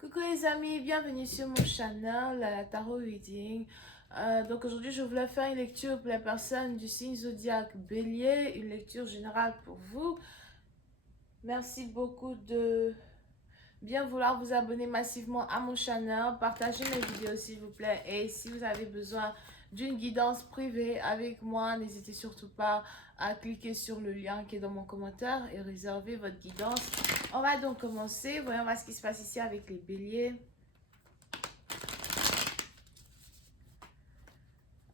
Coucou les amis, bienvenue sur mon channel Tarot Reading. Donc aujourd'hui je voulais faire une lecture pour les personnes du signe zodiaque Bélier, une lecture générale pour vous. Merci beaucoup de bien vouloir vous abonner massivement à mon channel, partagez mes vidéos s'il vous plaît, et si vous avez besoin d'une guidance privée avec moi, n'hésitez surtout pas à cliquer sur le lien qui est dans mon commentaire et réserver votre guidance. On va donc commencer, voyons voir ce qui se passe ici avec les béliers.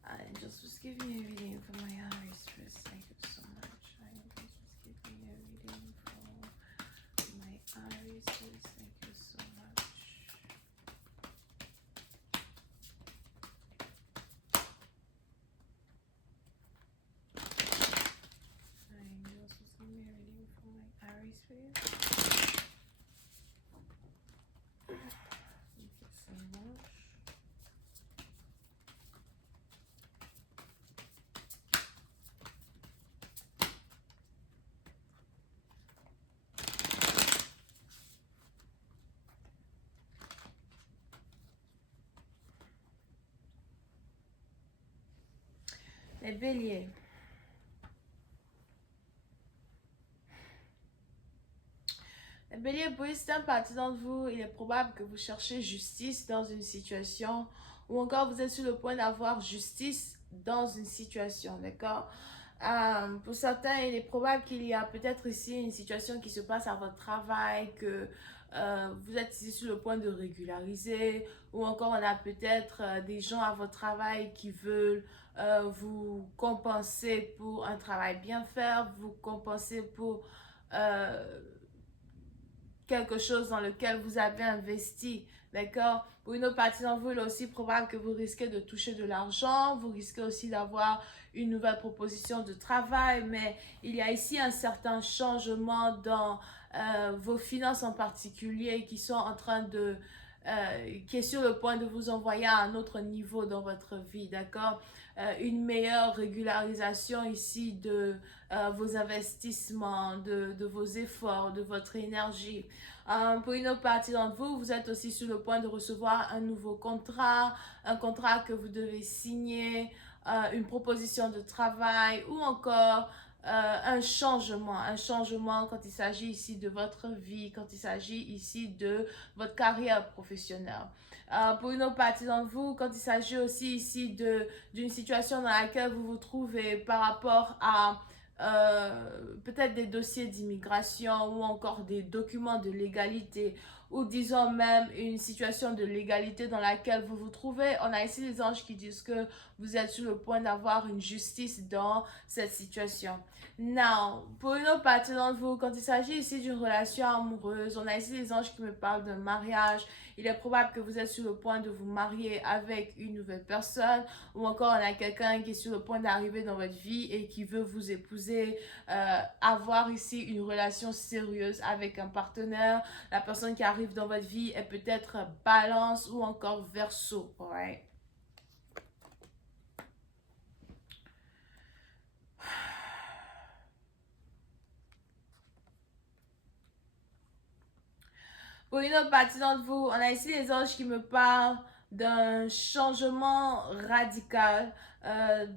Angels, just give me a reading for my Aries first. Thank you so much. Angels, just give me a reading for my Aries first. Thank you so much. Angels, just give me a reading for my Aries first. Thank you so much. Les béliers. Les béliers, pour certaines parties d'entre vous, il est probable que vous cherchez justice dans une situation ou encore vous êtes sur le point d'avoir justice dans une situation, d'accord? Pour certains, il est probable qu'il y a peut-être ici une situation qui se passe à votre travail, que vous êtes ici sur le point de régulariser, ou encore on a peut-être des gens à votre travail qui veulent vous compenser pour un travail bien fait, vous compenser pour quelque chose dans lequel vous avez investi, d'accord? Pour une autre partie d'entre vous, il est aussi probable que vous risquez de toucher de l'argent, vous risquez aussi d'avoir une nouvelle proposition de travail, mais il y a ici un certain changement dans vos finances en particulier qui sont en train de qui est sur le point de vous envoyer à un autre niveau dans votre vie, d'accord? Une meilleure régularisation ici de vos investissements, de vos efforts, de votre énergie. Pour une autre partie d'entre vous, vous êtes aussi sur le point de recevoir un nouveau contrat, un contrat que vous devez signer, une proposition de travail ou encore un changement quand il s'agit ici de votre vie, quand il s'agit ici de votre carrière professionnelle. Pour une autre partie d'entre vous, quand il s'agit aussi ici d'une situation dans laquelle vous vous trouvez par rapport à peut-être des dossiers d'immigration ou encore des documents de légalité ou disons même une situation de légalité dans laquelle vous vous trouvez. On a ici les anges qui disent que vous êtes sur le point d'avoir une justice dans cette situation. Now, pour une autre partie d'entre vous, quand il s'agit ici d'une relation amoureuse, on a ici les anges qui me parlent d'un mariage. Il est probable que vous êtes sur le point de vous marier avec une nouvelle personne ou encore on a quelqu'un qui est sur le point d'arriver dans votre vie et qui veut vous épouser, avoir ici une relation sérieuse avec un partenaire. La personne qui arrive dans votre vie est peut-être Balance ou encore Verseau, right? Pour une autre partie d'entre vous, on a ici les anges qui me parlent d'un changement radical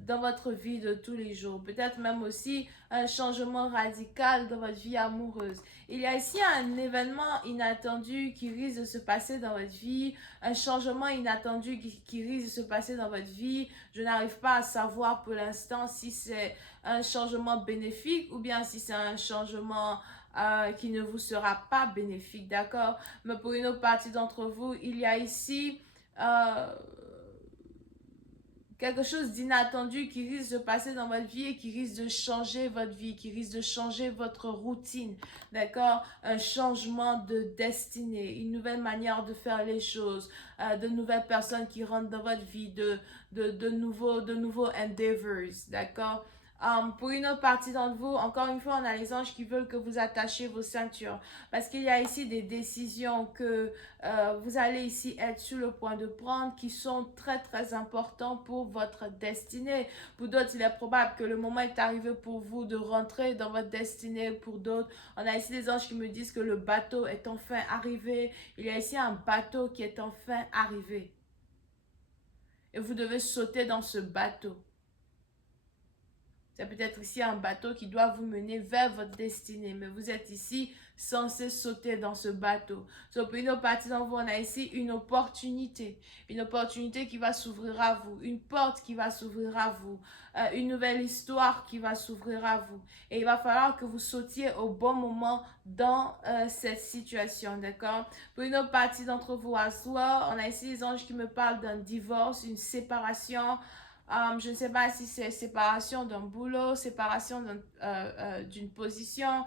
dans votre vie de tous les jours. Peut-être même aussi un changement radical dans votre vie amoureuse. Il y a ici un événement inattendu qui risque de se passer dans votre vie, un changement inattendu qui risque de se passer dans votre vie. Je n'arrive pas à savoir pour l'instant si c'est un changement bénéfique ou bien si c'est un changement qui ne vous sera pas bénéfique, d'accord? Mais pour une autre partie d'entre vous, il y a ici quelque chose d'inattendu qui risque de passer dans votre vie et qui risque de changer votre vie, qui risque de changer votre routine, d'accord? Un changement de destinée, une nouvelle manière de faire les choses, de nouvelles personnes qui rentrent dans votre vie, de nouveaux endeavors, d'accord? Pour une autre partie d'entre vous, encore une fois, on a les anges qui veulent que vous attachiez vos ceintures. Parce qu'il y a ici des décisions que vous allez ici être sur le point de prendre qui sont très très importantes pour votre destinée. Pour d'autres, il est probable que le moment est arrivé pour vous de rentrer dans votre destinée. Pour d'autres, on a ici des anges qui me disent que le bateau est enfin arrivé. Il y a ici un bateau qui est enfin arrivé. Et vous devez sauter dans ce bateau. C'est peut-être ici un bateau qui doit vous mener vers votre destinée. Mais vous êtes ici censé sauter dans ce bateau. Pour une autre partie d'entre vous, on a ici une opportunité. Une opportunité qui va s'ouvrir à vous. Une porte qui va s'ouvrir à vous. Une nouvelle histoire qui va s'ouvrir à vous. Et il va falloir que vous sautiez au bon moment dans cette situation. D'accord? Pour une autre partie d'entre vous, à soi, on a ici les anges qui me parlent d'un divorce, une séparation. Je ne sais pas si c'est séparation d'un boulot, séparation d'une position.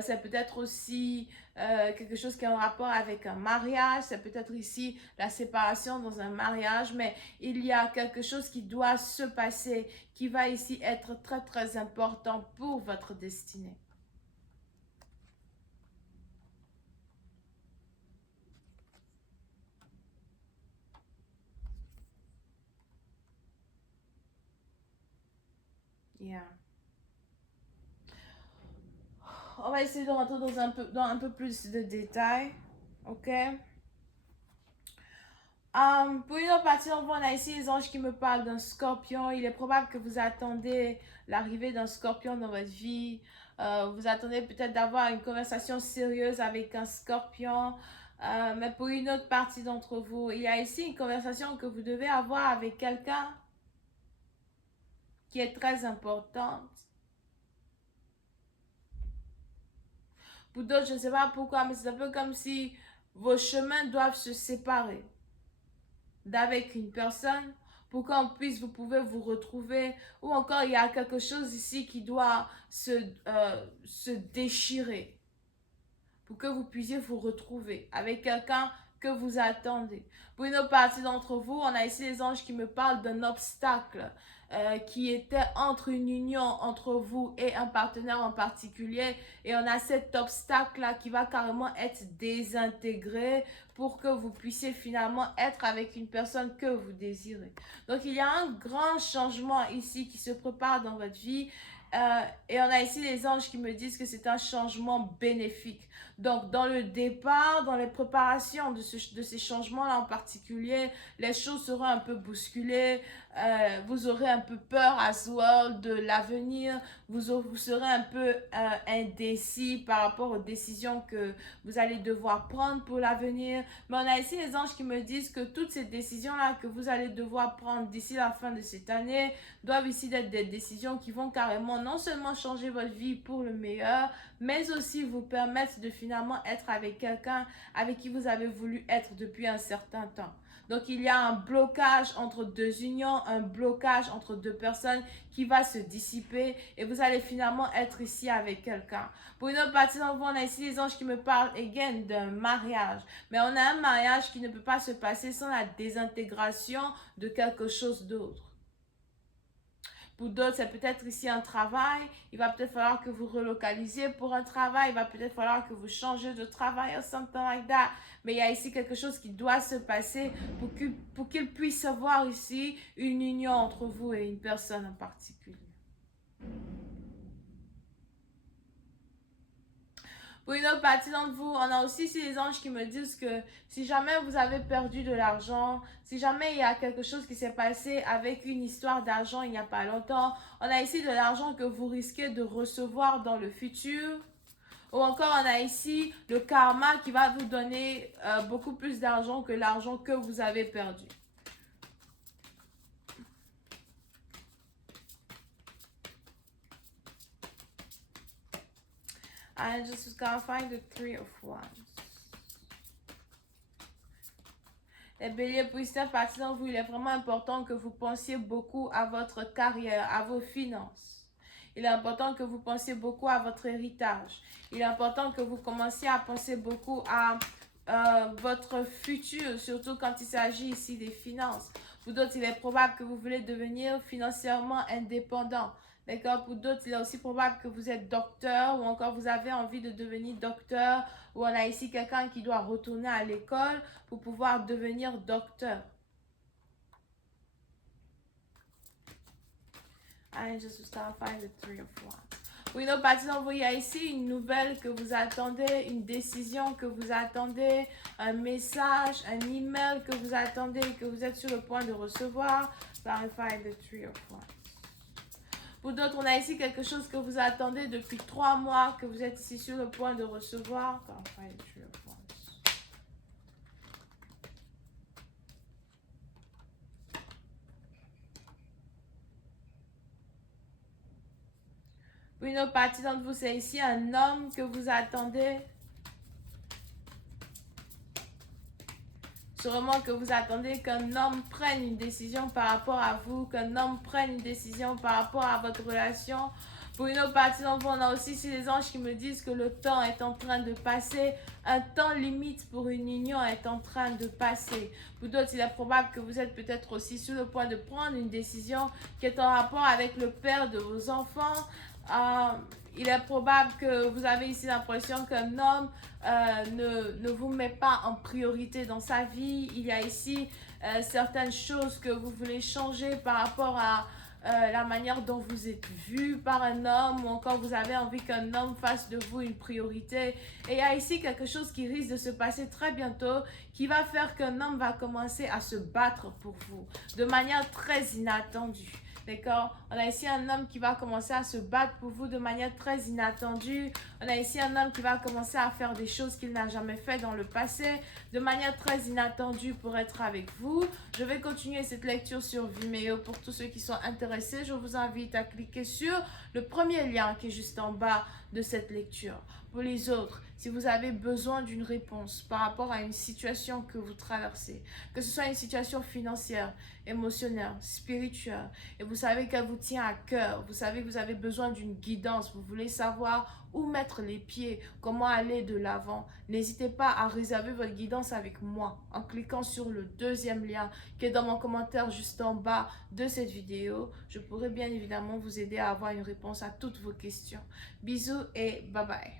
C'est peut-être aussi quelque chose qui a un rapport avec un mariage. C'est peut-être ici la séparation dans un mariage. Mais il y a quelque chose qui doit se passer, qui va ici être très très important pour votre destinée. Yeah. On va essayer de rentrer dans un peu plus de détails. Ok? Pour une autre partie, on a ici les anges qui me parlent d'un scorpion. Il est probable que vous attendez l'arrivée d'un scorpion dans votre vie. Vous attendez peut-être d'avoir une conversation sérieuse avec un scorpion. Mais pour une autre partie d'entre vous, il y a ici une conversation que vous devez avoir avec quelqu'un qui est très importante. Pour d'autres, je ne sais pas pourquoi, mais c'est un peu comme si vos chemins doivent se séparer d'avec une personne pour qu'on puisse, vous pouvez vous retrouver, ou encore il y a quelque chose ici qui doit se déchirer pour que vous puissiez vous retrouver avec quelqu'un que vous attendez. Pour une autre partie d'entre vous, on a ici les anges qui me parlent d'un obstacle qui était entre une union entre vous et un partenaire en particulier. Et on a cet obstacle-là qui va carrément être désintégré pour que vous puissiez finalement être avec une personne que vous désirez. Donc, il y a un grand changement ici qui se prépare dans votre vie. Et on a ici les anges qui me disent que c'est un changement bénéfique. Donc, dans le départ, dans les préparations de ces changements-là en particulier, les choses seront un peu bousculées. Vous aurez un peu peur à well de l'avenir. Vous serez un peu indécis par rapport aux décisions que vous allez devoir prendre pour l'avenir. Mais on a ici les anges qui me disent que toutes ces décisions-là que vous allez devoir prendre d'ici la fin de cette année doivent ici être des décisions qui vont carrément non seulement changer votre vie pour le meilleur, mais aussi vous permettre de finalement être avec quelqu'un avec qui vous avez voulu être depuis un certain temps. Donc, il y a un blocage entre deux unions, un blocage entre deux personnes qui va se dissiper et vous allez finalement être ici avec quelqu'un. Pour une autre partie d'entre vous, on a ici les anges qui me parlent again d'un mariage. Mais on a un mariage qui ne peut pas se passer sans la désintégration de quelque chose d'autre. Pour d'autres, c'est peut-être ici un travail. Il va peut-être falloir que vous relocalisiez pour un travail. Il va peut-être falloir que vous changez de travail or something like that. Mais il y a ici quelque chose qui doit se passer pour qu'il puisse y avoir ici une union entre vous et une personne en particulier. Pour une autre partie d'entre vous, on a aussi ici les anges qui me disent que si jamais vous avez perdu de l'argent, si jamais il y a quelque chose qui s'est passé avec une histoire d'argent il n'y a pas longtemps, on a ici de l'argent que vous risquez de recevoir dans le futur. Ou encore, on a ici le karma qui va vous donner beaucoup plus d'argent que l'argent que vous avez perdu. I just gotta find the Three of Wands. Les béliers, pour certaines parties d'entre vous, il est vraiment important que vous pensiez beaucoup à votre carrière, à vos finances. Il est important que vous pensiez beaucoup à votre héritage. Il est important que vous commenciez à penser beaucoup à votre futur, surtout quand il s'agit ici des finances. Pour d'autres, il est probable que vous voulez devenir financièrement indépendant. D'accord? Pour d'autres, il est aussi probable que vous êtes docteur ou encore vous avez envie de devenir docteur, ou on a ici quelqu'un qui doit retourner à l'école pour pouvoir devenir docteur. I just clarify the three of wands. Oui, nos partisans, il y a ici une nouvelle que vous attendez, une décision que vous attendez, un message, un email que vous attendez, que vous êtes sur le point de recevoir. Clarify the three of wands. Pour d'autres, on a ici quelque chose que vous attendez depuis 3 mois, que vous êtes ici sur le point de recevoir. Clarify the three of wands. Pour une autre partie d'entre vous, c'est ici un homme que vous attendez. Sûrement que vous attendez qu'un homme prenne une décision par rapport à vous, qu'un homme prenne une décision par rapport à votre relation. Pour une autre partie d'entre vous, on a aussi ici les anges qui me disent que le temps est en train de passer. Un temps limite pour une union est en train de passer. Pour d'autres, il est probable que vous êtes peut-être aussi sur le point de prendre une décision qui est en rapport avec le père de vos enfants. Il est probable que vous avez ici l'impression qu'un homme ne vous met pas en priorité dans sa vie. Il y a ici certaines choses que vous voulez changer par rapport à la manière dont vous êtes vu par un homme, ou encore vous avez envie qu'un homme fasse de vous une priorité. Et il y a ici quelque chose qui risque de se passer très bientôt, qui va faire qu'un homme va commencer à se battre pour vous de manière très inattendue. D'accord? On a ici un homme qui va commencer à se battre pour vous de manière très inattendue. On a ici un homme qui va commencer à faire des choses qu'il n'a jamais fait dans le passé de manière très inattendue pour être avec vous. Je vais continuer cette lecture sur Vimeo pour tous ceux qui sont intéressés. Je vous invite à cliquer sur le premier lien qui est juste en bas de cette lecture. Pour les autres, si vous avez besoin d'une réponse par rapport à une situation que vous traversez, que ce soit une situation financière, émotionnelle, spirituelle, et vous savez qu'elle vous tient à cœur, vous savez que vous avez besoin d'une guidance, vous voulez savoir où mettre les pieds, comment aller de l'avant, n'hésitez pas à réserver votre guidance avec moi en cliquant sur le deuxième lien qui est dans mon commentaire juste en bas de cette vidéo. Je pourrai bien évidemment vous aider à avoir une réponse à toutes vos questions. Bisous et bye bye.